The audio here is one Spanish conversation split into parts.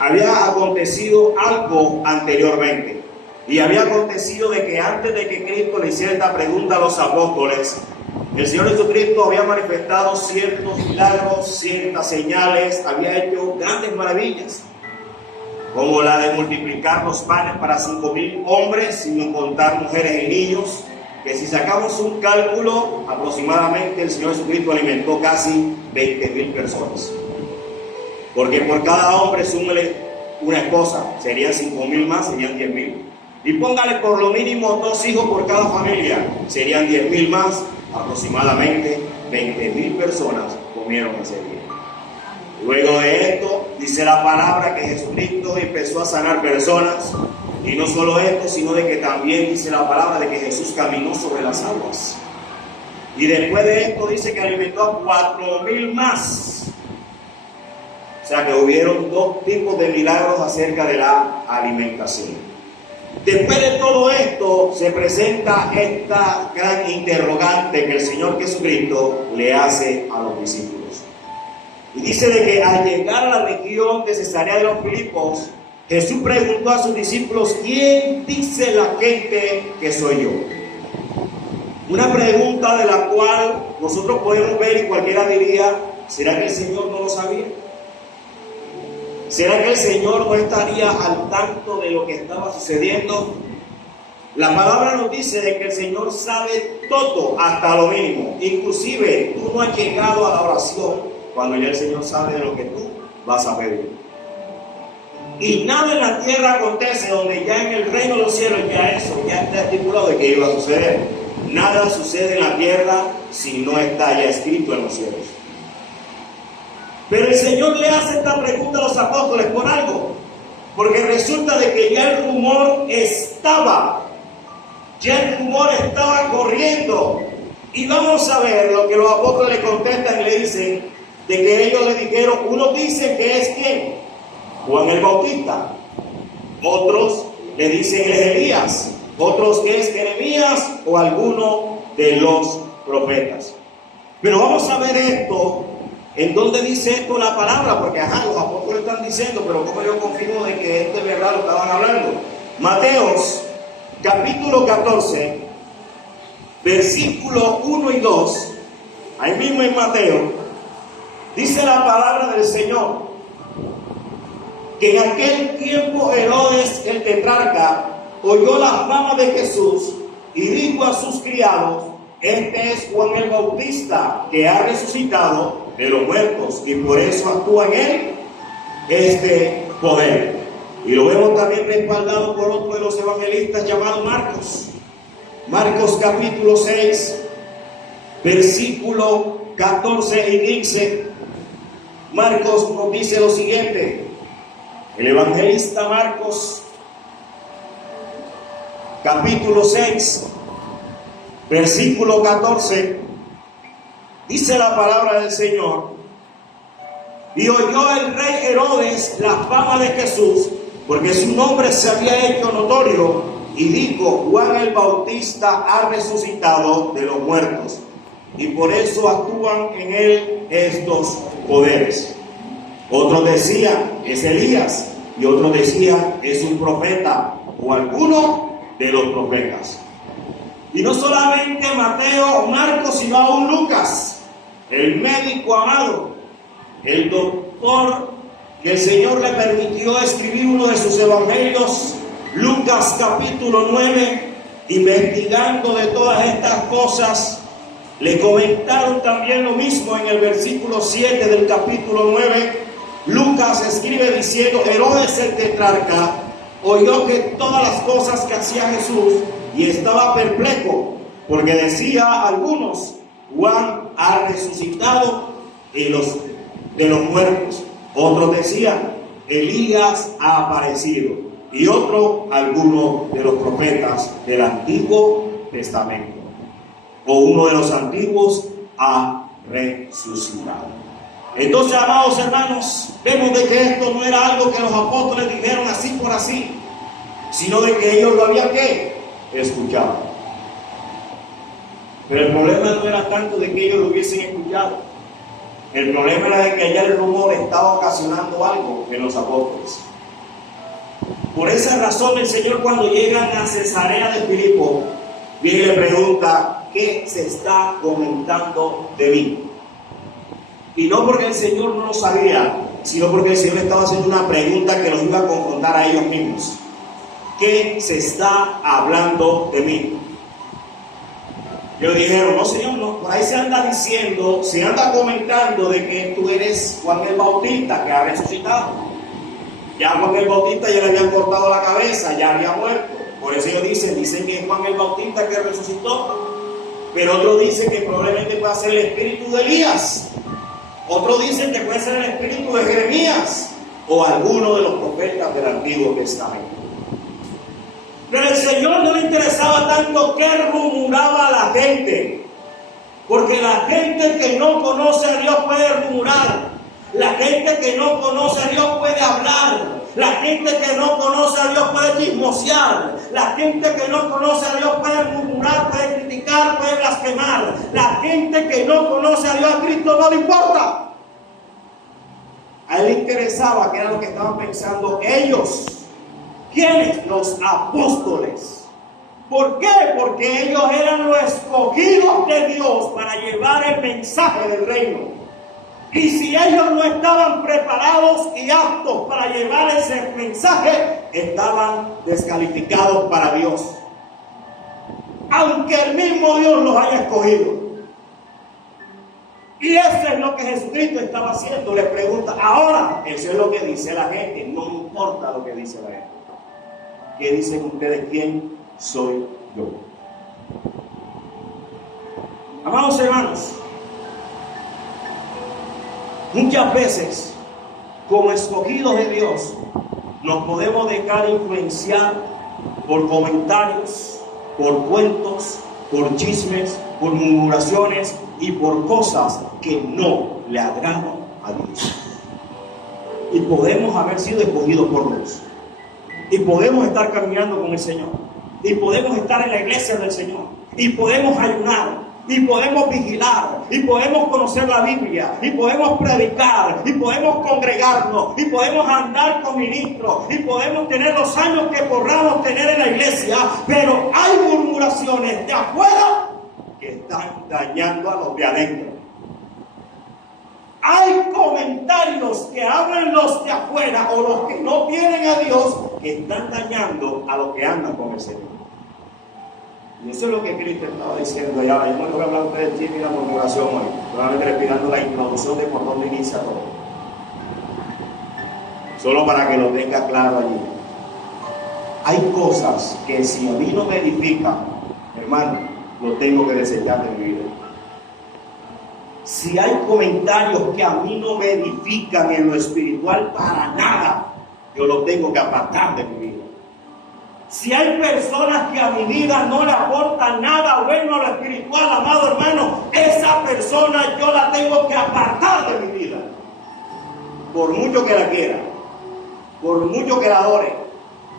había acontecido algo anteriormente. Y había acontecido de que antes de que Cristo le hiciera esta pregunta a los apóstoles, el Señor Jesucristo había manifestado ciertos milagros, ciertas señales, había hecho grandes maravillas, como la de multiplicar los panes para 5,000 hombres, sin contar mujeres y niños, que si sacamos un cálculo, aproximadamente el Señor Jesucristo alimentó casi 20,000 personas. Porque por cada hombre súmele una esposa, serían 5,000 más, serían 10,000. Y póngale por lo mínimo 2 hijos por cada familia, serían 10,000 más, aproximadamente 20,000 personas comieron ese día. Luego de esto, dice la palabra que Jesucristo empezó a sanar personas, y no solo esto, sino de que también dice la palabra de que Jesús caminó sobre las aguas. Y después de esto dice que alimentó a 4,000 más. O sea que hubieron 2 tipos de milagros acerca de la alimentación. Después de todo esto se presenta esta gran interrogante que el Señor Jesucristo le hace a los discípulos. Y dice de que al llegar a la región de Cesarea de los Filipos, Jesús preguntó a sus discípulos: ¿quién dice la gente que soy yo? Una pregunta de la cual nosotros podemos ver y cualquiera diría: ¿será que el Señor no lo sabía? ¿Será que el Señor no estaría al tanto de lo que estaba sucediendo? La palabra nos dice de que el Señor sabe todo hasta lo mínimo. Inclusive tú no has llegado a la oración cuando ya el Señor sabe de lo que tú vas a pedir. Y nada en la tierra acontece donde ya en el reino de los cielos ya está estipulado de que iba a suceder. Nada sucede en la tierra si no está ya escrito en los cielos. Pero el Señor le hace esta pregunta a los apóstoles por algo, porque resulta de que ya el rumor estaba corriendo. Y vamos a ver lo que los apóstoles le contestan y le dicen, de que ellos le dijeron: unos dicen que es ¿quién? Juan el Bautista. Otros le dicen es Elías. Otros que es Jeremías o alguno de los profetas. Pero vamos a ver esto. ¿En dónde dice esto la palabra? Porque los apóstoles están diciendo, pero ¿cómo yo confirmo de que esto es verdad lo estaban hablando? Mateos, capítulo 14, versículos 1 y 2, ahí mismo en Mateo, dice la palabra del Señor, que en aquel tiempo Herodes el tetrarca oyó la fama de Jesús y dijo a sus criados: este es Juan el Bautista, que ha resucitado de los muertos, y por eso actúa en él este poder. Y lo vemos también respaldado por otro de los evangelistas llamado Marcos. Marcos capítulo 6, versículo 14 y 15. Marcos nos dice lo siguiente. El evangelista Marcos, capítulo 6, versículo 14, dice la palabra del Señor: y oyó el rey Herodes la fama de Jesús, porque su nombre se había hecho notorio, y dijo: Juan el Bautista ha resucitado de los muertos, y por eso actúan en él estos poderes. Otros decían: es Elías, y otros decían: es un profeta, o alguno de los profetas. Y no solamente Mateo, Marcos, sino aún Lucas, el médico amado, el doctor que el Señor le permitió escribir uno de sus evangelios, Lucas capítulo 9, investigando de todas estas cosas, le comentaron también lo mismo en el versículo 7 del capítulo 9. Lucas escribe diciendo: Herodes el tetrarca oyó que todas las cosas que hacía Jesús y estaba perplejo, porque decía a algunos: Juan ha resucitado de los muertos. Otros decían: Elías ha aparecido. Y otro, alguno de los profetas del Antiguo Testamento, o uno de los antiguos ha resucitado. Entonces, amados hermanos, vemos de que esto no era algo que los apóstoles dijeron así por así, sino de que ellos lo habían escuchado. Pero el problema no era tanto de que ellos lo hubiesen escuchado, El problema era de que ya el rumor estaba ocasionando algo en los apóstoles. Por esa razón el Señor, cuando llegan a Cesarea de Filipo, viene y le pregunta: ¿qué se está comentando de mí? Y no porque el Señor no lo sabía, sino porque el Señor estaba haciendo una pregunta que los iba a confrontar a ellos mismos. ¿Qué se está hablando de mí? Ellos dijeron: no, Señor, no, por ahí se anda diciendo, se anda comentando de que tú eres Juan el Bautista, que ha resucitado. Ya Juan el Bautista ya le habían cortado la cabeza, ya había muerto. Por eso ellos dicen que es Juan el Bautista que resucitó. Pero otros dicen que probablemente pueda ser el espíritu de Elías. Otros dicen que puede ser el espíritu de Jeremías o alguno de los profetas del Antiguo Testamento. Pero al Señor no le interesaba tanto qué rumoraba la gente, porque la gente que no conoce a Dios puede rumorar. La gente que no conoce a Dios puede hablar. La gente que no conoce a Dios puede chismosear. La gente que no conoce a Dios puede murmurar, puede criticar, puede blasfemar. La gente que no conoce a Dios, a Cristo no le importa. A él le interesaba que era lo que estaban pensando ellos. ¿Quiénes? Los apóstoles. ¿Por qué? Porque ellos eran los escogidos de Dios para llevar el mensaje del reino. Y si ellos no estaban preparados y aptos para llevar ese mensaje, estaban descalificados para Dios. Aunque el mismo Dios los haya escogido. Y eso es lo que Jesucristo estaba haciendo. Les pregunta: ahora, eso es lo que dice la gente. No importa lo que dice la gente. ¿Qué dicen ustedes? ¿Quién soy yo? Amados hermanos, muchas veces, como escogidos de Dios, nos podemos dejar influenciar por comentarios, por cuentos, por chismes, por murmuraciones y por cosas que no le agradan a Dios. Y podemos haber sido escogidos por Dios. Y podemos estar caminando con el Señor. Y podemos estar en la iglesia del Señor. Y podemos ayunar. Y podemos vigilar, y podemos conocer la Biblia, y podemos predicar, y podemos congregarnos, y podemos andar con ministros, y podemos tener los años que podamos tener en la iglesia, pero hay murmuraciones de afuera que están dañando a los de adentro. Hay comentarios que hablan los de afuera o los que no tienen a Dios que están dañando a los que andan con el Señor. Y eso es lo que Cristo estaba diciendo allá. Yo no les voy a hablar a ustedes de la murmuración hoy. Solamente respirando la introducción de por dónde inicia todo. Solo para que lo tenga claro allí. Hay cosas que si a mí no me edifican, hermano, lo tengo que desechar de mi vida. Si hay comentarios que a mí no me edifican en lo espiritual para nada, yo lo tengo que apartar de mi vida. Si hay personas que a mi vida no le aportan nada bueno a lo espiritual, amado hermano, esa persona yo la tengo que apartar de mi vida. Por mucho que la quiera, por mucho que la adore,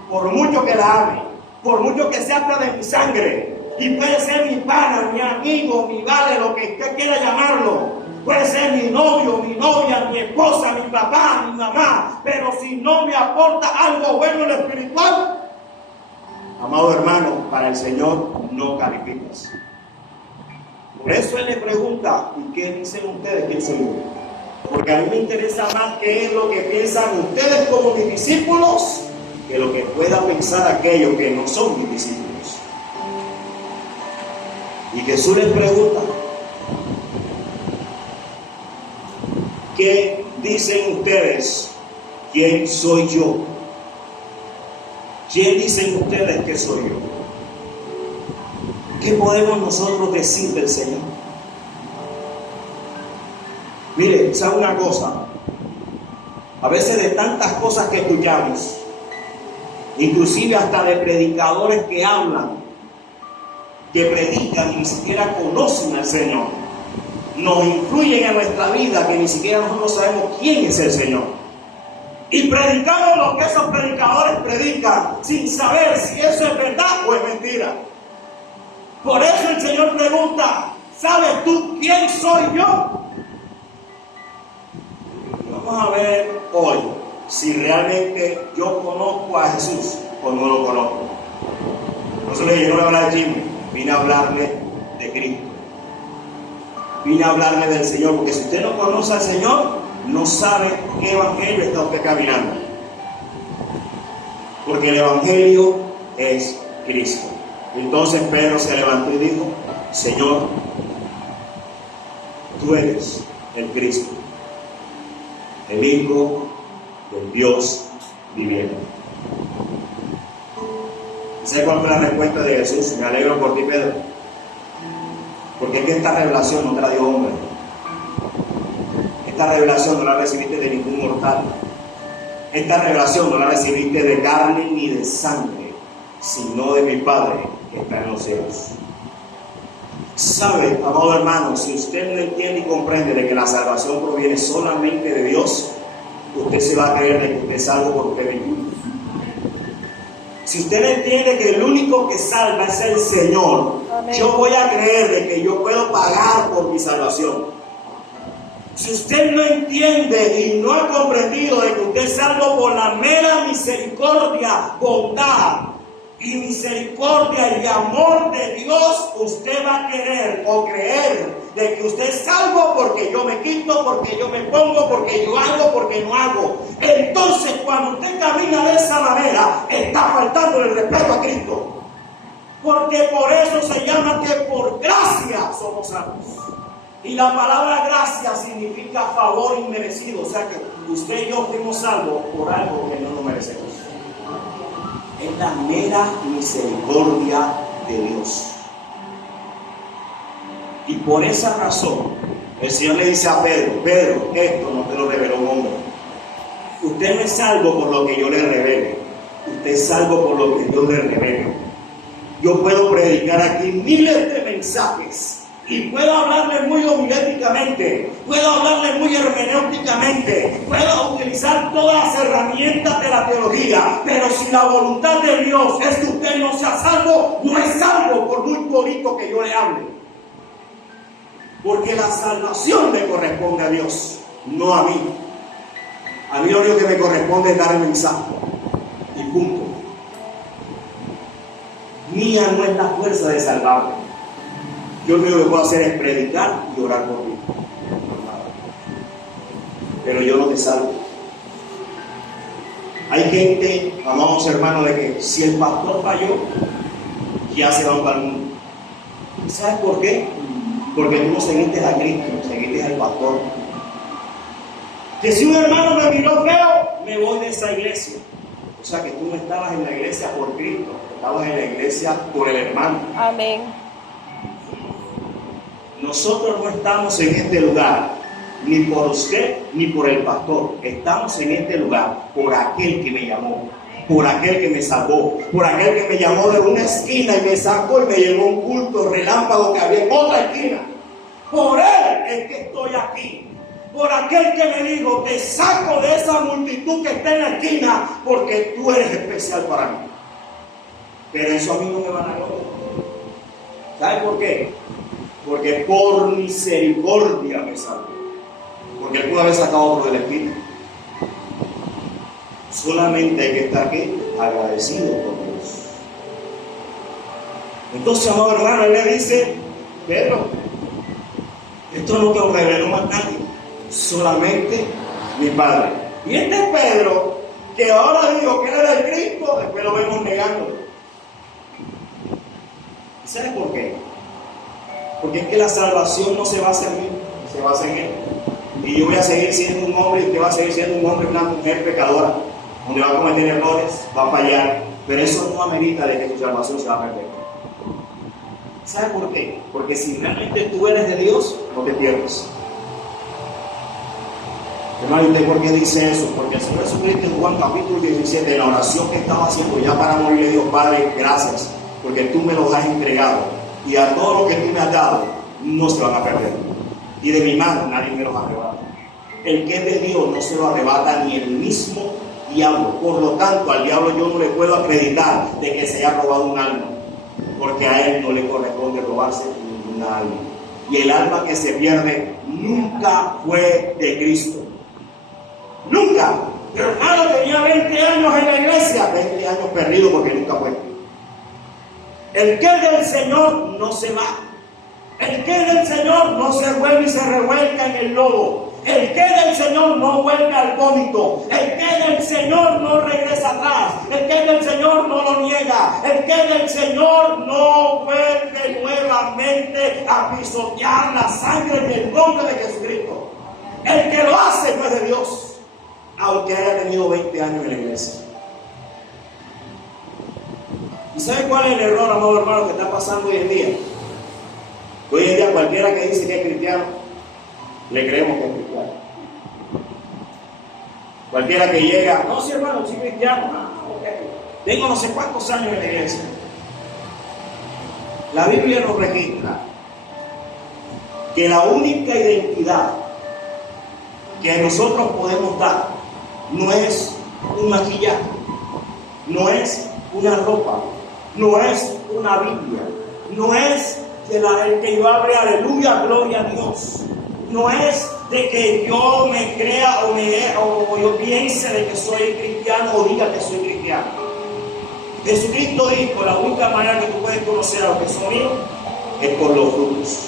por mucho que la ame, por mucho que sea hasta de mi sangre, y puede ser mi pana, mi amigo, mi vale, lo que usted quiera llamarlo. Puede ser mi novio, mi novia, mi esposa, mi papá, mi mamá, pero si no me aporta algo bueno en lo espiritual, amado hermano, para el Señor no calificas. Por eso Él le pregunta: ¿y qué dicen ustedes? ¿Quién soy yo? Porque a mí me interesa más qué es lo que piensan ustedes como mis discípulos que lo que pueda pensar aquellos que no son mis discípulos. Y Jesús les pregunta: ¿qué dicen ustedes? ¿Quién soy yo? ¿Quién dicen ustedes que soy yo? ¿Qué podemos nosotros decir del Señor? Mire, ¿sabe una cosa? A veces de tantas cosas que escuchamos, inclusive hasta de predicadores que hablan, que predican y ni siquiera conocen al Señor, nos influyen en nuestra vida que ni siquiera nosotros sabemos quién es el Señor. Y predicamos lo que esos predicadores predican sin saber si eso es verdad o es mentira. Por eso el Señor pregunta: ¿sabes tú quién soy yo? vamos a ver hoy si realmente yo conozco a Jesús o no lo conozco. Entonces yo no voy a hablar de Jimmy, vine a hablarle de Cristo. Vine a hablarle del Señor, porque si usted no conoce al Señor, no sabe qué evangelio está usted caminando. Porque el evangelio es Cristo. Entonces Pedro se levantó y dijo: Señor, tú eres el Cristo, el Hijo del Dios viviente. ¿Sabe cuál fue la respuesta de Jesús? Me alegro por ti, Pedro, porque es que esta revelación no te la dio hombre. Esta revelación no la recibiste de ningún mortal. Esta revelación no la recibiste de carne ni de sangre, sino de mi Padre que está en los cielos. ¿Sabe, amado hermano? Si usted no entiende y comprende de que la salvación proviene solamente de Dios, usted se va a creer de que usted es salvo por usted mismo. Si usted entiende que el único que salva es el Señor, amén, yo voy a creer de que yo puedo pagar por mi salvación. Si usted no entiende y no ha comprendido de que usted es salvo por la mera misericordia, bondad y misericordia y amor de Dios, usted va a querer o creer de que usted es salvo porque yo me quito, porque yo me pongo, porque yo hago, porque no hago. Entonces, cuando usted camina de esa manera, está faltando el respeto a Cristo. Porque por eso se llama que por gracia somos salvos. Y la palabra gracia significa favor inmerecido. O sea que usted y yo fuimos salvos por algo que no nos merecemos. Es la mera misericordia de Dios. Y por esa razón, el Señor le dice a Pedro: Pedro, esto no te lo reveló un hombre. Usted no es salvo por lo que yo le revele. Usted es salvo por lo que Dios le revele. Yo puedo predicar aquí miles de mensajes. Y puedo hablarle muy homiléticamente, puedo hablarle muy hermenéuticamente, puedo utilizar todas las herramientas de la teología, pero si la voluntad de Dios es que usted no sea salvo, no es salvo por muy bonito que yo le hable. Porque la salvación le corresponde a Dios, no a mí. A mí lo único que me corresponde es dar el mensaje. Y punto. Mía no es la fuerza de salvarme. Yo lo único que puedo hacer es predicar y orar por ti. Pero yo no te salvo. Hay gente, amados hermanos, de que si el pastor falló, ya se va para el mundo. ¿Sabes por qué? Porque tú no seguiste a Cristo, seguiste al pastor. Que si un hermano me miró feo, me voy de esa iglesia. O sea que tú no estabas en la iglesia por Cristo, estabas en la iglesia por el hermano. Amén. Nosotros no estamos en este lugar ni por usted ni por el pastor. Estamos en este lugar por aquel que me llamó, por aquel que me salvó, por aquel que me llamó de una esquina y me sacó y me llevó a un culto relámpago que había en otra esquina. Por él es que estoy aquí. Por aquel que me dijo: te saco de esa multitud que está en la esquina porque tú eres especial para mí. Pero eso a mí no me van a lograr. ¿Sabe por qué? Porque por misericordia me salvó. Porque él pudo haber sacado otro de la esquina. Solamente hay que estar aquí agradecido por Dios. Entonces, amado hermano, él le dice: Pedro, esto no te lo reveló más nadie, solamente mi Padre. Y este es Pedro, que ahora dijo que era del Cristo, después lo vemos negando. ¿Sabes por qué? Porque es que la salvación no se basa en mí, se basa en él. Y yo voy a seguir siendo un hombre y usted va a seguir siendo un hombre y una mujer pecadora, donde va a cometer errores, va a fallar, pero eso no amerita de que tu salvación se va a perder. ¿Sabe por qué? Porque si realmente tú eres de Dios, no te pierdes. Hermano, ¿y usted por qué dice eso? Porque el Señor Jesucristo en Juan capítulo 17, en la oración que estaba haciendo ya para morir, le dijo: Padre, gracias, porque tú me los has entregado. Y a todo lo que tú me has dado, no se van a perder. Y de mi mano nadie me los arrebata. El que es de Dios no se lo arrebata ni el mismo diablo. Por lo tanto, al diablo yo no le puedo acreditar de que se haya robado un alma, porque a él no le corresponde robarse ninguna alma. Y el alma que se pierde nunca fue de Cristo. diga, pero hermano, tenía 20 años en la iglesia, 20 años perdido porque nunca fue. El que es del Señor no se va. El que es del Señor no se vuelve y se revuelca en el lodo. El que es del Señor no vuelve al vómito. El que es del Señor no regresa atrás. El que es del Señor no lo niega. El que es del Señor no vuelve nuevamente a pisotear la sangre en el nombre de Jesucristo. El que lo hace no es de Dios, aunque haya tenido 20 años en la iglesia. ¿Y sabe cuál es el error, amado hermano, que está pasando hoy en día? Hoy en día cualquiera que dice que es cristiano, le creemos que es cristiano. Cualquiera que llega, no, sí hermano, soy cristiano, okay. Tengo no sé cuántos años en la iglesia. La Biblia nos registra que la única identidad que nosotros podemos dar no es un maquillaje, no es una ropa, no es una Biblia, no es el que yo hable aleluya, gloria a Dios. No es de que yo me crea o yo piense de que soy cristiano o diga que soy cristiano. Jesucristo dijo, la única manera que tú puedes conocer a los que son míos es por los frutos.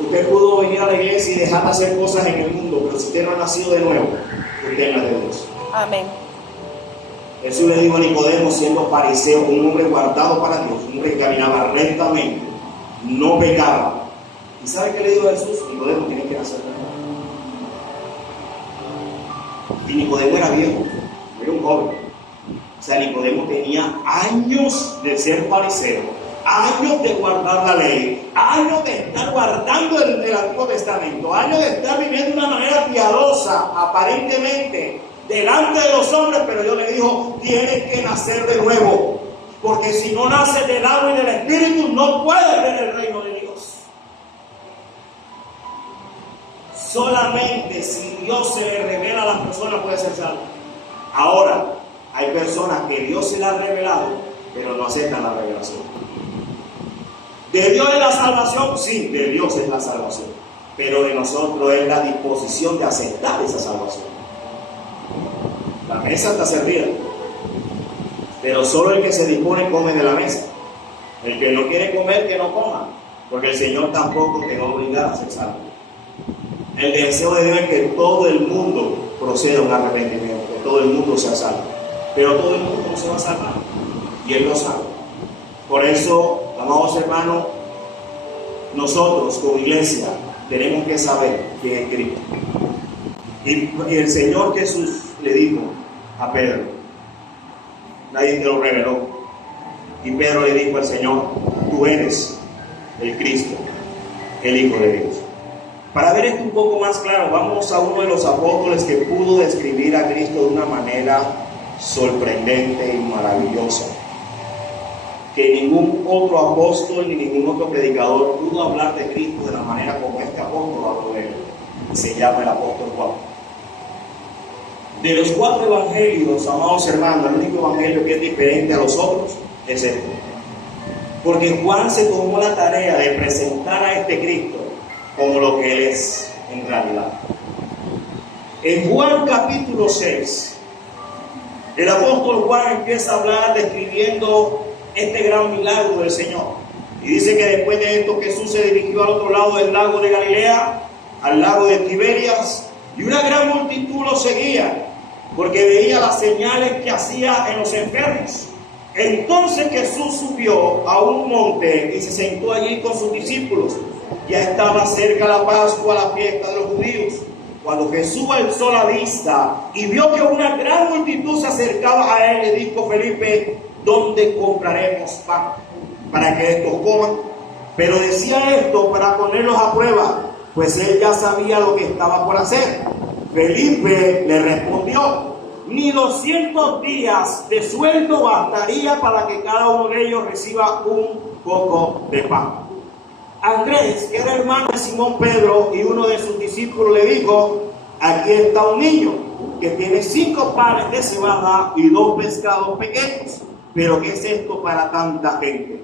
Usted pudo venir a la iglesia y dejar de hacer cosas en el mundo, pero si usted no ha nacido de nuevo, usted no es de Dios. Amén. Jesús le dijo a Nicodemo, siendo fariseo, un hombre guardado para Dios, un hombre que caminaba rectamente, no pecaba. ¿Y sabe qué le dijo a Jesús? Nicodemo tiene que nacer de nuevo. Y Nicodemo era viejo, era un joven. O sea, Nicodemo tenía años de ser fariseo, años de guardar la ley, años de estar guardando el Antiguo Testamento, años de estar viviendo de una manera piadosa, aparentemente, delante de los hombres, pero Dios le dijo, tienes que nacer de nuevo, porque si no naces del agua y del Espíritu, no puedes ver el reino de Dios. Solamente si Dios se le revela a las personas puede ser salvo. Ahora, hay personas que Dios se las ha revelado, pero no aceptan la revelación. ¿De Dios es la salvación? Sí, de Dios es la salvación, pero de nosotros es la disposición de aceptar esa salvación. La mesa está servida, pero solo el que se dispone come de la mesa. El que no quiere comer, que no coma, porque el Señor tampoco te va a obligar a ser salvo. El deseo de Dios es que todo el mundo proceda a un arrepentimiento, que todo el mundo sea salvo, pero todo el mundo no se va a salvar, y Él lo sabe. Por eso, amados hermanos, nosotros como iglesia tenemos que saber que es Cristo. Y el Señor Jesús le dijo a Pedro, nadie te lo reveló, y Pedro le dijo al Señor, tú eres el Cristo, el Hijo de Dios. Para ver esto un poco más claro, vamos a uno de los apóstoles que pudo describir a Cristo de una manera sorprendente y maravillosa, que ningún otro apóstol ni ningún otro predicador pudo hablar de Cristo de la manera como este apóstol habló de él. Se llama el apóstol Juan. De los 4 evangelios, amados hermanos, el único evangelio que es diferente a los otros es este. Porque Juan se tomó la tarea de presentar a este Cristo como lo que Él es en realidad. En Juan capítulo 6, el apóstol Juan empieza a hablar describiendo este gran milagro del Señor. Y dice que después de esto Jesús se dirigió al otro lado del lago de Galilea, al lago de Tiberias, y una gran multitud lo seguía, porque veía las señales que hacía en los enfermos. Entonces Jesús subió a un monte y se sentó allí con sus discípulos. Ya estaba cerca la Pascua, la fiesta de los judíos. Cuando Jesús alzó la vista y vio que una gran multitud se acercaba a él, le dijo: Felipe, ¿dónde compraremos pan para que estos coman? Pero decía esto para ponerlos a prueba, pues él ya sabía lo que estaba por hacer. Felipe le respondió: ni 200 días de sueldo bastaría para que cada uno de ellos reciba un poco de pan. Andrés, que era hermano de Simón Pedro, y uno de sus discípulos le dijo: aquí está un niño que tiene 5 panes de cebada y 2 pescados pequeños. ¿Pero qué es esto para tanta gente?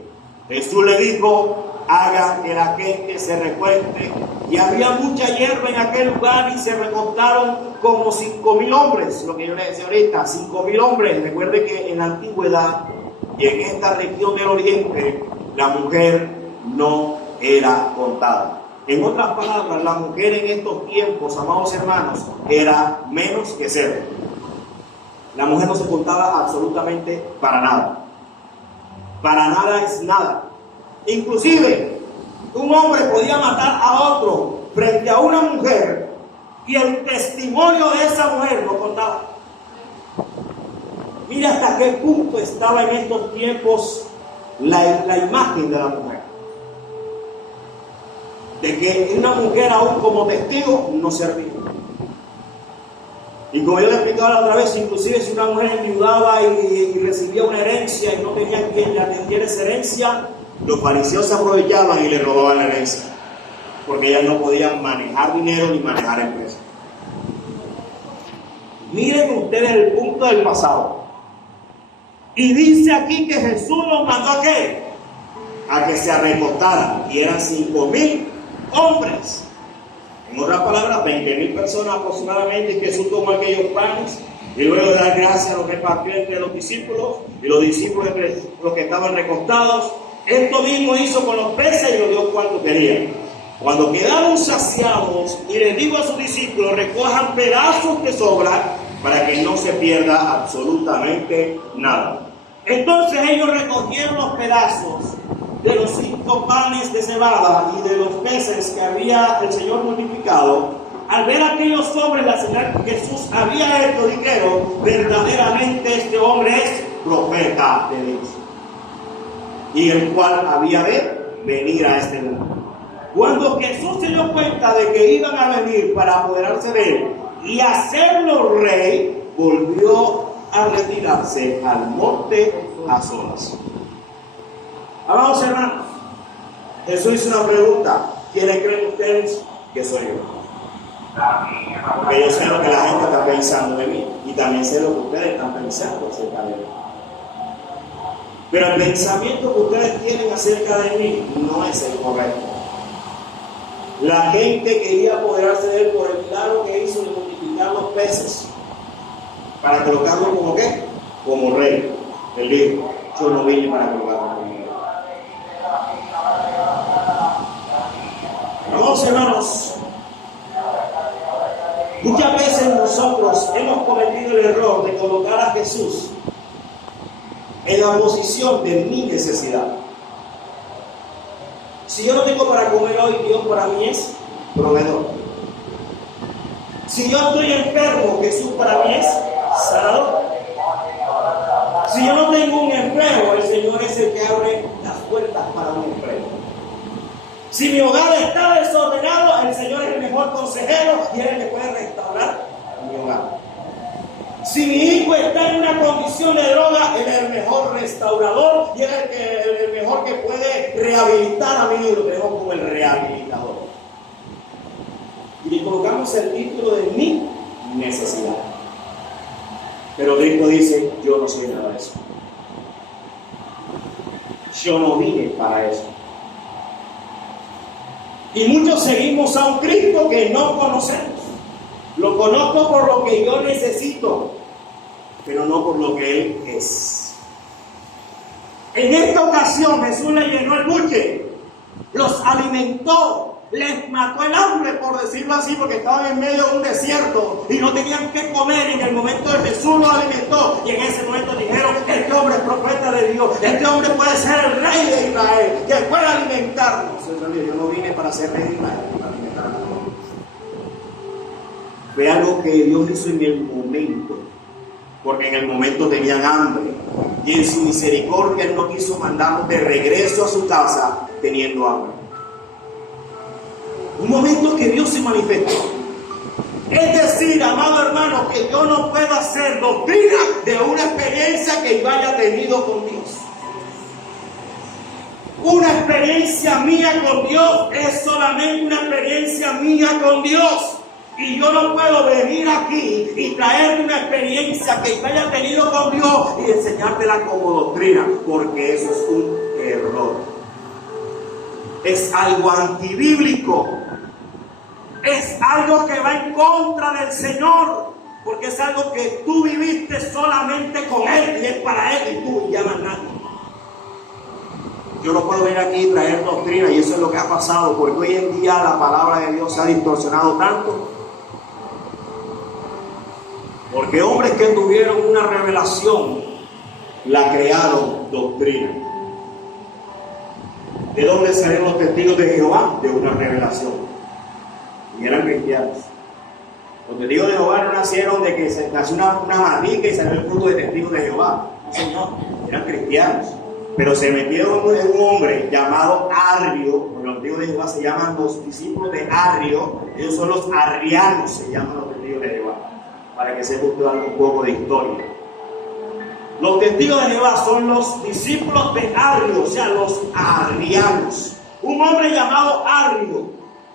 Jesús le dijo: hagan que la gente se recueste Y había mucha hierba en aquel lugar y se recostaron como 5.000 hombres, lo que yo le decía ahorita, 5.000 hombres. Recuerde que en la antigüedad y en esta región del oriente, la mujer no era contada. En otras palabras, la mujer en estos tiempos, amados hermanos, era menos que cero. La mujer no se contaba absolutamente para nada. Para nada es nada. Inclusive, un hombre podía matar a otro frente a una mujer y el testimonio de esa mujer no contaba. Mira hasta qué punto estaba en estos tiempos la imagen de la mujer. De que una mujer aún como testigo no servía. Y como yo le explicaba la otra vez, inclusive si una mujer enviudaba y recibía una herencia y no tenía quien le atendiera esa herencia, los fariseos se aprovechaban y le robaban la herencia, porque ellas no podían manejar dinero ni manejar empresas. Miren ustedes el punto del pasado. Y dice aquí que Jesús los mandó ¿a qué? A que se recostaran, y eran 5.000 hombres. En otras palabras, 20.000 personas aproximadamente. Y Jesús tomó aquellos panes y luego de dar gracias los repartió entre los discípulos, y los discípulos entre los que estaban recostados. Esto mismo hizo con los peces y los dio cuanto querían. Cuando quedaron saciados, y les digo a sus discípulos, recojan pedazos que sobran para que no se pierda absolutamente nada. Entonces ellos recogieron los pedazos de los 5 panes de cebada y de los peces que había el Señor multiplicado. Al ver aquellos hombres la señal que Jesús había hecho, dijeron: verdaderamente este hombre es profeta de Dios, y el cual había de venir a este mundo. Cuando Jesús se dio cuenta de que iban a venir para apoderarse de él y hacerlo rey, volvió a retirarse al monte a solas. Amados hermanos, Jesús hizo una pregunta: ¿quiénes creen ustedes que soy yo? Porque yo sé lo que la gente está pensando de mí, y también sé lo que ustedes están pensando acerca de mí. Pero el pensamiento que ustedes tienen acerca de mí no es el correcto. La gente quería apoderarse de él por el milagro que hizo de multiplicar los peces, para colocarlo como ¿qué? Como rey. Él dijo: yo no vine para colocarlo como rey. Vamos, hermanos, muchas veces nosotros hemos cometido el error de colocar a Jesús en la posición de mi necesidad. Si yo no tengo para comer hoy, Dios para mí es proveedor. Si yo estoy enfermo, Jesús para mí es sanador. Si yo no tengo un empleo, el Señor es el que abre las puertas para un empleo. Si mi hogar está desordenado, el Señor es el mejor consejero y es el que puede restaurar mi hogar. Si mi hijo está en una condición de droga, él es el mejor restaurador y es el mejor que puede rehabilitar a mi hijo. Lo tenemos como el rehabilitador. Y le colocamos el título de mi necesidad. Pero Cristo dice: yo no soy nada de eso. Yo no vine para eso. Y muchos seguimos a un Cristo que no conocemos. Lo conozco por lo que yo necesito, pero no por lo que Él es. En esta ocasión Jesús le llenó el buche, los alimentó, les mató el hambre, por decirlo así, porque estaban en medio de un desierto y no tenían qué comer. Y en el momento de Jesús los alimentó, y en ese momento dijeron: este hombre es profeta de Dios, este hombre puede ser el rey de Israel, que puede alimentarnos. Yo no vine para ser rey de Israel, para alimentar a todos. Fue algo que Dios hizo en el momento, porque en el momento tenían hambre, y en su misericordia Él no quiso mandarnos de regreso a su casa teniendo hambre. Un momento que Dios se manifestó. Es decir, amado hermano, que yo no puedo hacer doctrina de una experiencia que yo haya tenido con Dios. Una experiencia mía con Dios es solamente una experiencia mía con Dios. Y yo no puedo venir aquí y traerte una experiencia que yo haya tenido con Dios y enseñártela como doctrina, porque eso es un error. Es algo antibíblico. Es algo que va en contra del Señor, porque es algo que tú viviste solamente con Él y es para Él y tú ya más nadie. Yo no puedo venir aquí y traer doctrina, y eso es lo que ha pasado, porque hoy en día la palabra de Dios se ha distorsionado tanto. Porque hombres que tuvieron una revelación la crearon doctrina. ¿De dónde salieron los testigos de Jehová? De una revelación. Y eran cristianos. Los testigos de Jehová no nacieron de que se nació una matica y salió el fruto de testigos de Jehová. No, señor, eran cristianos. Pero se metieron en un hombre llamado Arrio, porque los testigos de Jehová se llaman los discípulos de Arrio, ellos son los arrianos, se llaman los testigos de Jehová, para que sepa usted un poco de historia. Los testigos de Jehová son los discípulos de Arrio, o sea, los arrianos. Un hombre llamado Arrio,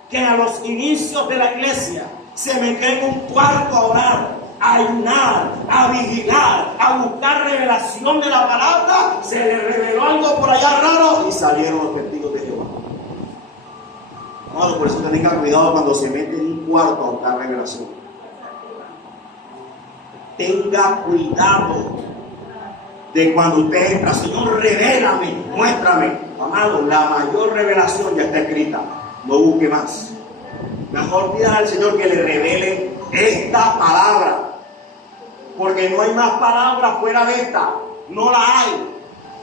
que a los inicios de la iglesia se metió en un cuarto a orar, a ayunar, a vigilar, a buscar revelación de la palabra. Se le reveló algo por allá raro y salieron los testigos de Jehová. Amado, por eso tengan cuidado cuando se mete en un cuarto a buscar revelación. Tenga cuidado de cuando usted entra: Señor, revélame, muéstrame. Amado, la mayor revelación ya está escrita. No busque más. Mejor pida al Señor que le revele esta palabra, porque no hay más palabras fuera de esta. No la hay.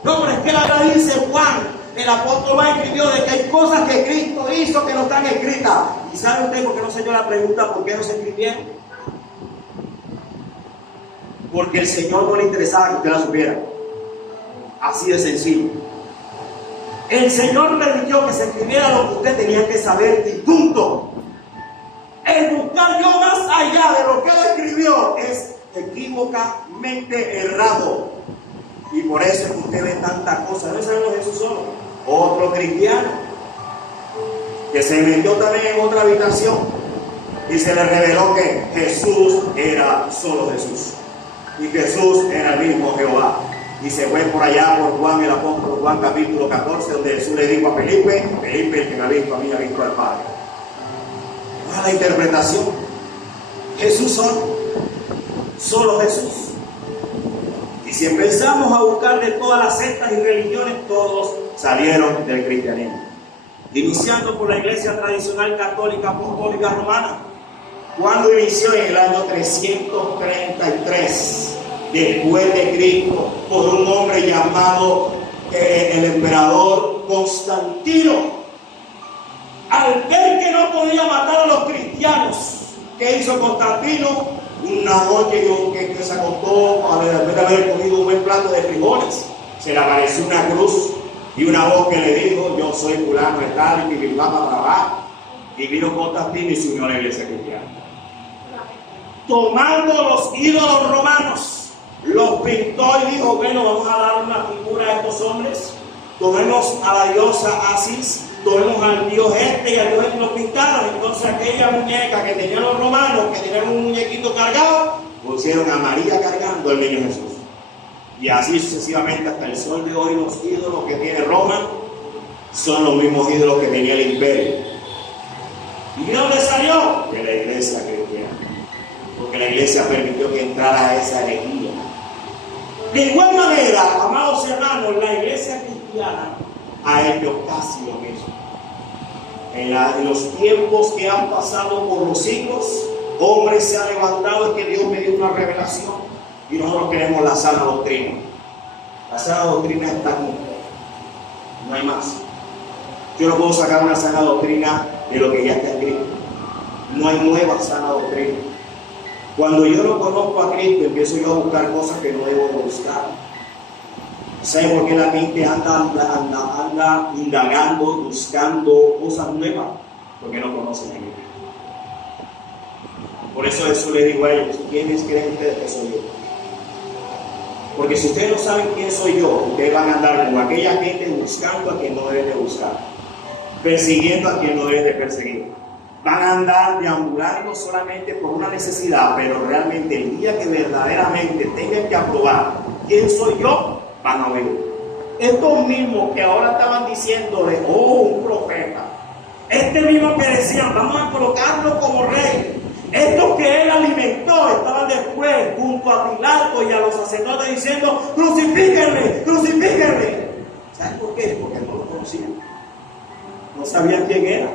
No, pero es que la Biblia dice, Juan, el apóstol Juan escribió de que hay cosas que Cristo hizo que no están escritas. ¿Y sabe usted por qué no se dio la pregunta por qué no se escribieron? Porque el Señor no le interesaba que usted la supiera. Así de sencillo. El Señor permitió que se escribiera lo que usted tenía que saber y punto. El buscar yo más allá de lo que Él escribió es equívocamente errado. Y por eso es que usted ve tantas cosas. No sabemos Jesús solo. Otro cristiano que se metió también en otra habitación y se le reveló que Jesús era solo Jesús. Y Jesús era el mismo Jehová. Y se fue por allá por Juan, el apóstol Juan capítulo 14, donde Jesús le dijo a Felipe: Felipe, el que me ha visto a mí, ha visto al Padre. Mala interpretación. Jesús solo Jesús. Y si empezamos a buscar de todas las sectas y religiones, todos salieron del cristianismo. Iniciando por la iglesia tradicional católica apostólica romana. Cuando inició en el año 333 después de Cristo, por un hombre llamado el emperador Constantino. Al ver que no podía matar a los cristianos, ¿qué hizo Constantino? Una noche que se acostó, después de haber comido un buen plato de frijoles, se le apareció una cruz y una voz que le dijo: yo soy fulano de tal, y mi papá trabaja. Y vino Constantino y se unió a la iglesia cristiana. Tomando los ídolos romanos, los pintó y dijo: bueno, vamos a dar una figura a estos hombres. Tomemos a la diosa Asis, tomemos al dios y al dios los pintaron. Entonces aquella muñeca que tenían los romanos, que tenían un muñequito cargado, pusieron a María cargando al niño Jesús. Y así sucesivamente hasta el sol de hoy. Los ídolos que tiene Roma son los mismos ídolos que tenía el imperio. ¿Y de dónde salió? De la iglesia cristiana. Porque la iglesia permitió que entrara a esa herejía. De igual manera, amados hermanos, la iglesia cristiana ha hecho casi lo mismo. En los tiempos que han pasado por los siglos, hombres se han levantado y que Dios me dio una revelación y nosotros queremos la sana doctrina. La sana doctrina está aquí. No hay más. Yo no puedo sacar una sana doctrina de lo que ya está escrito. No hay nueva sana doctrina. Cuando yo no conozco a Cristo, empiezo yo a buscar cosas que no debo de buscar. ¿Sabe por qué la gente anda indagando, buscando cosas nuevas? Porque no conocen a Cristo. Por eso Jesús le dijo a ellos: ¿quiénes creen ustedes que soy yo? Porque si ustedes no saben quién soy yo, ustedes van a andar con aquella gente buscando a quien no deben de buscar, persiguiendo a quien no deben de perseguir. Van a andar deambulando solamente por una necesidad, pero realmente el día que verdaderamente tengan que aprobar quién soy yo, van a oír. Estos mismos que ahora estaban diciéndole: oh, un profeta, Este mismo que decían, vamos a colocarlo como rey. Estos que él alimentó estaban después junto a Pilato y a los sacerdotes diciendo, crucifíquenle, crucifíquenle. ¿Saben por qué? Porque no lo conocían. No sabían quién era.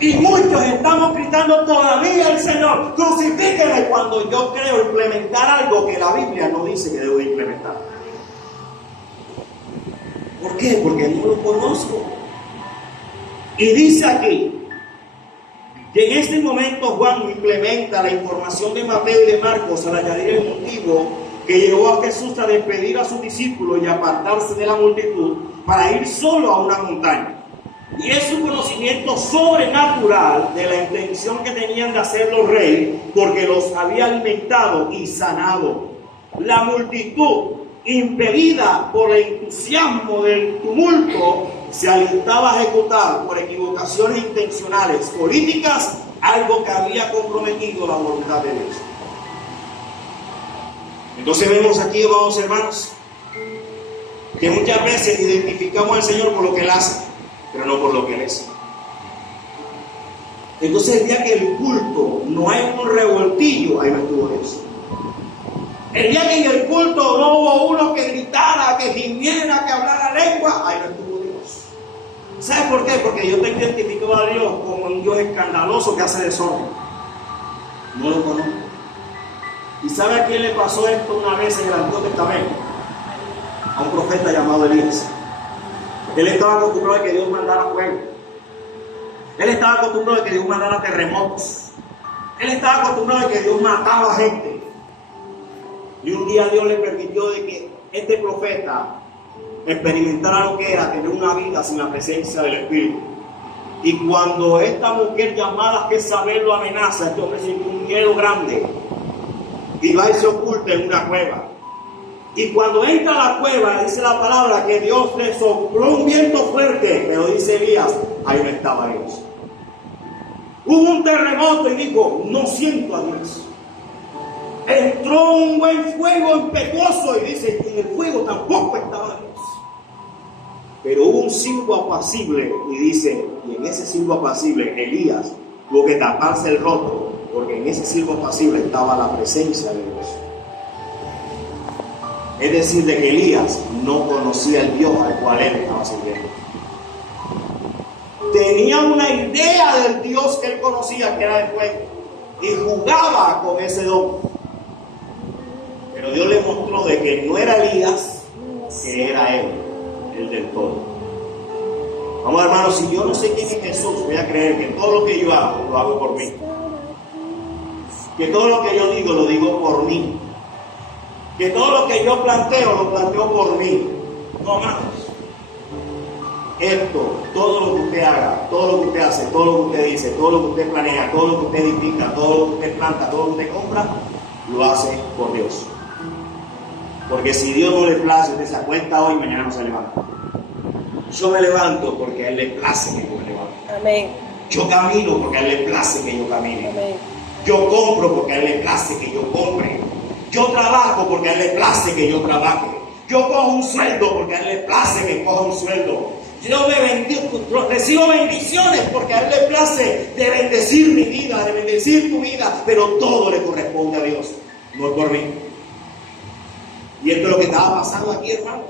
Y muchos estamos gritando todavía al Señor, crucifíquenle, cuando yo creo implementar algo que la Biblia no dice que debo implementar. ¿Por qué? Porque no lo conozco. Y dice aquí que en este momento Juan implementa la información de Mateo y de Marcos al añadir el motivo que llevó a Jesús a despedir a sus discípulos y apartarse de la multitud para ir solo a una montaña. Y es un conocimiento sobrenatural de la intención que tenían de hacerlo rey, porque los había alimentado y sanado. La multitud, impedida por el entusiasmo del tumulto, se alistaba a ejecutar por equivocaciones intencionales políticas algo que había comprometido la voluntad de Dios. Entonces vemos aquí, amados hermanos, que muchas veces identificamos al Señor por lo que Él hace, pero no por lo que Él es. Entonces el día que el culto no hay un revoltillo, ahí no estuvo Dios. El día que en el culto no hubo uno que gritara, que gimiera, que hablara lengua, ahí no estuvo Dios. ¿Sabes por qué? Porque yo tengo identificado a Dios como un Dios escandaloso que hace desorden. No lo conozco. ¿Y sabe a quién le pasó esto una vez en el Antiguo Testamento? A un profeta llamado Elías. Él estaba acostumbrado a que Dios mandara fuego. Él estaba acostumbrado a que Dios mandara terremotos. Él estaba acostumbrado a que Dios mataba a gente. Y un día Dios le permitió de que este profeta experimentara lo que era tener una vida sin la presencia del Espíritu. Y cuando esta mujer llamada Jezabel lo amenaza, este hombre siente un miedo grande y va y se oculta en una cueva. Y cuando entra a la cueva, dice la palabra que Dios le sopló un viento fuerte, pero dice Elías, ahí no estaba Dios. Hubo un terremoto y dijo, no siento a Dios. Entró un buen fuego impetuoso y dice, en el fuego tampoco estaba Dios. Pero hubo un silbo apacible y dice, y en ese silbo apacible Elías tuvo que taparse el rostro, porque en ese silbo apacible estaba la presencia de Dios. Es decir, de que Elías no conocía el Dios al cual él estaba sirviendo. Tenía una idea del Dios que él conocía, que era de fuego, y jugaba con ese don. Pero Dios le mostró de que no era Elías, que era él, el del todo. Vamos, hermanos, si yo no sé quién es Jesús, voy a creer que todo lo que yo hago, lo hago por mí. Que todo lo que yo digo, lo digo por mí. Que todo lo que yo planteo, lo planteo por mí. No más. Esto, todo lo que usted haga, todo lo que usted hace, todo lo que usted dice, todo lo que usted planea, todo lo que usted edifica, todo lo que usted planta, todo lo que usted compra, lo hace por Dios. Porque si Dios no le place, usted se acuesta hoy y mañana no se levanta. Yo me levanto porque a Él le place que yo me levante. Amén. Yo camino porque a Él le place que yo camine. Amén. Yo compro porque a Él le place que yo compre. Yo trabajo porque a Él le place que yo trabaje. Yo cojo un sueldo porque a Él le place que coja un sueldo. Yo recibo bendiciones porque a Él le place de bendecir mi vida, de bendecir tu vida, pero todo le corresponde a Dios, no es por mí. Y esto es lo que estaba pasando aquí, hermanos.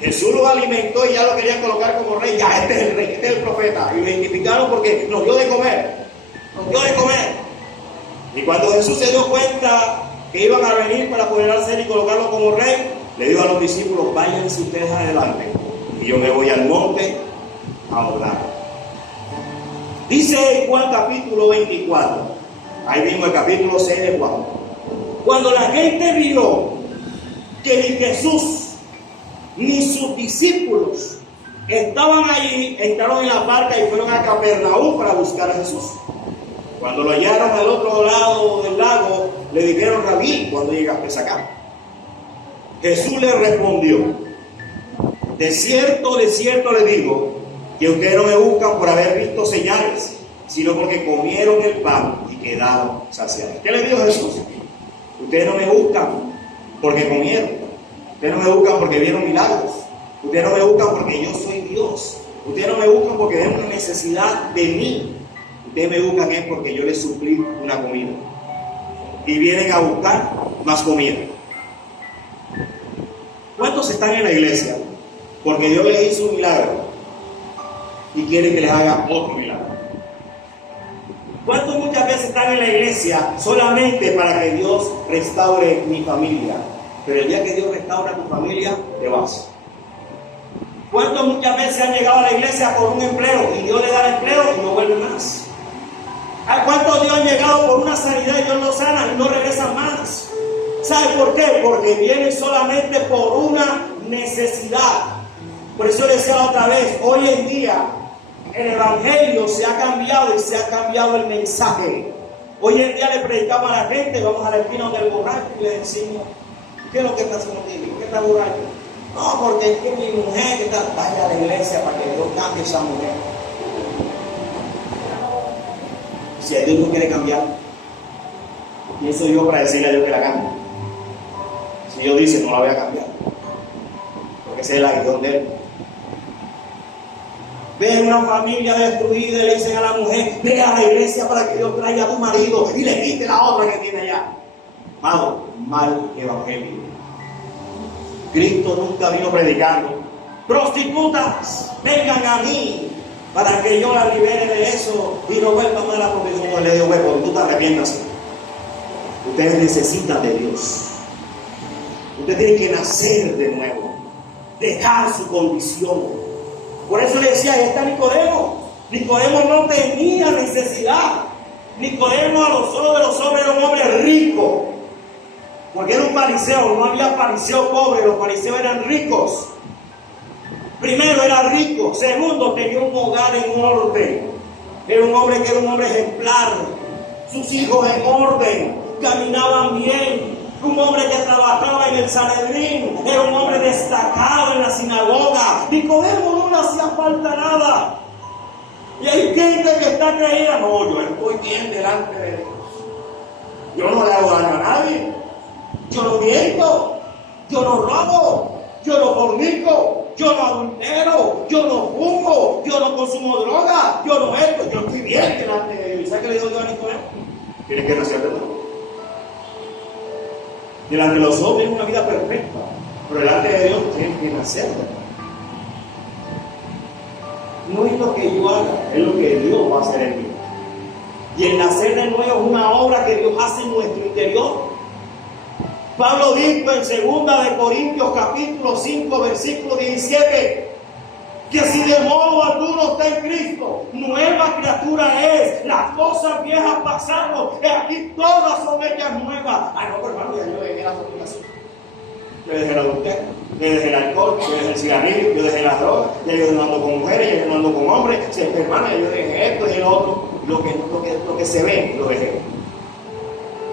Jesús los alimentó y ya lo querían colocar como rey. Ya, este es el rey, este es el profeta. Y lo identificaron porque nos dio de comer. Nos dio de comer. Y cuando Jesús se dio cuenta que iban a venir para apoderarse y colocarlo como rey, le dijo a los discípulos, váyanse ustedes adelante y yo me voy al monte a orar. Dice en Juan capítulo 24, ahí mismo el capítulo 6 de Juan, cuando la gente vio que ni Jesús ni sus discípulos estaban allí, entraron en la barca y fueron a Capernaum para buscar a Jesús. Cuando lo hallaron al otro lado del lago, le dijeron, Rabí, ¿cuándo llegaste acá? Jesús le respondió, de cierto le digo, que ustedes no me buscan por haber visto señales, sino porque comieron el pan y quedaron saciados. ¿Qué le dijo Jesús? Ustedes no me buscan porque comieron. Ustedes no me buscan porque vieron milagros. Ustedes no me buscan porque yo soy Dios. Ustedes no me buscan porque tienen una necesidad de mí. Ustedes me buscan es porque yo les suplí una comida. Y vienen a buscar más comida. ¿Cuántos están en la iglesia? Porque Dios les hizo un milagro y quiere que les haga otro milagro. ¿Cuántos muchas veces están en la iglesia solamente para que Dios restaure mi familia? Pero el día que Dios restaura tu familia, te vas. ¿Cuántos muchas veces han llegado a la iglesia por un empleo y Dios le da el empleo y no vuelve más? ¿Cuántos Dios han llegado por una sanidad y Dios los sana y no regresan más? ¿Sabe por qué? Porque vienen solamente por una necesidad. Por eso les decía otra vez, hoy en día el evangelio se ha cambiado y se ha cambiado el mensaje. Hoy en día le predicamos a la gente, vamos a la esquina del borracho y le decimos, ¿qué es lo que está haciendo contigo? ¿Por qué está borracho? No, porque es que mi mujer que está, vaya a la iglesia para que Dios cambie esa mujer. Si a Dios no quiere cambiar, ¿quién soy yo para decirle a Dios que la cambie? Si Dios dice, no la voy a cambiar, porque ese es el aguijón de él. Ven una familia destruida y le dicen a la mujer, ve a la iglesia para que Dios traiga a tu marido y le quite la obra que tiene allá. Amado, mal evangelio. Cristo nunca vino predicando, prostitutas, vengan a mí para que yo la libere de eso y no vuelvan a la prostitución. Le digo, cuando tú te arrepientas, ustedes necesitan de Dios. Ustedes tienen que nacer de nuevo, dejar su condición. Por eso le decía, ahí está Nicodemo. Nicodemo no tenía necesidad. Nicodemo a los ojos de los hombres era un hombre rico. Porque era un fariseo, no había fariseo pobre, los fariseos eran ricos. Primero era rico, segundo tenía un hogar en orden. Era un hombre que era un hombre ejemplar. Sus hijos en orden, caminaban bien. Un hombre que trabajaba en el Sanedrín, era un hombre destacado en la sinagoga. Nicodemo no le hacía falta nada. Y hay gente que está creída, no, yo estoy bien delante de Dios. Yo no le hago daño a nadie. Yo no miento, yo no robo, yo no fornico, yo no adultero, yo no fumo, yo no consumo droga, yo no esto, yo estoy bien delante de Dios. ¿Y sabes qué le dijo Dios a Nicodemo? Tienes que nacer de nuevo. Delante de los hombres es una vida perfecta, pero delante de Dios tienes que nacer de nuevo. No es lo que yo haga, es lo que Dios va a hacer en mí. Y el nacer de nuevo es una obra que Dios hace en nuestro interior. Pablo dijo en 2 Corintios capítulo 5 versículo 17 que si de modo alguno está en Cristo, nueva criatura es, las cosas viejas pasaron, y aquí todas son ellas nuevas. Ay no, pero hermano, ya yo dejé la fornicación, yo dejé el adulterio, yo dejé el alcohol, yo dejé el cigarrillo, yo dejé las drogas, ya yo no ando con mujeres, ya yo no ando con hombres, siempre hermano, yo dejé esto y lo otro, lo que se ve, lo dejé.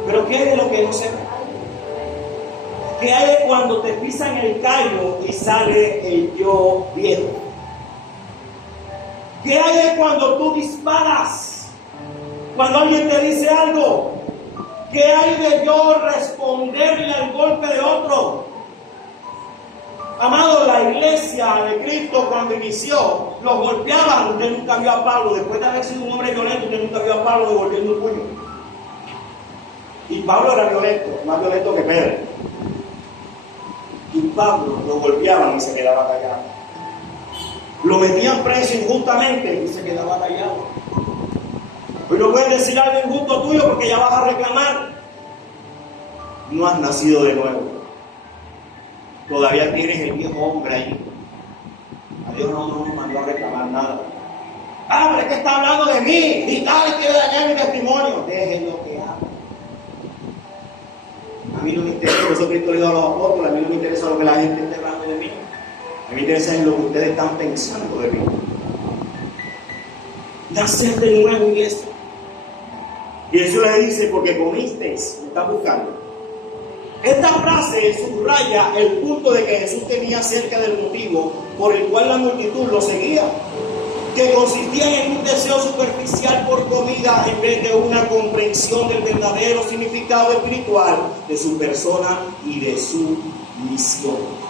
Pero ¿qué es de lo que no se ve? ¿Qué hay de cuando te pisan el callo y sale el yo viejo? ¿Qué hay de cuando tú disparas? Cuando alguien te dice algo. ¿Qué hay de yo responderle al golpe de otro? Amado, la iglesia de Cristo cuando inició, los golpeaban. Usted nunca vio a Pablo, después de haber sido un hombre violento, usted nunca vio a Pablo devolviendo el puño. Y Pablo era violento, más violento que Pedro. Y Pablo lo golpeaban y se quedaba callado. Lo metían preso injustamente y se quedaba callado. Hoy no puedes decir algo injusto tuyo porque ya vas a reclamar. No has nacido de nuevo. Todavía tienes el viejo hombre ahí. A Dios no nos mandó a reclamar nada. Ah, pero es que está hablando de mí y tal, quiere dañar mi testimonio. Déjenlo que haga. A mí no me interesa, por eso Cristo le dio a los apóstoles, a mí no me interesa lo que la gente esté hablando de mí. A mí me interesa en lo que ustedes están pensando de mí. Nacer de nuevo, iglesia. Y eso le dice, porque comisteis, me están buscando. Esta frase subraya el punto de que Jesús tenía acerca del motivo por el cual la multitud lo seguía, que consistía en un deseo superficial por comida en vez de una comprensión del verdadero significado espiritual de su persona y de su misión.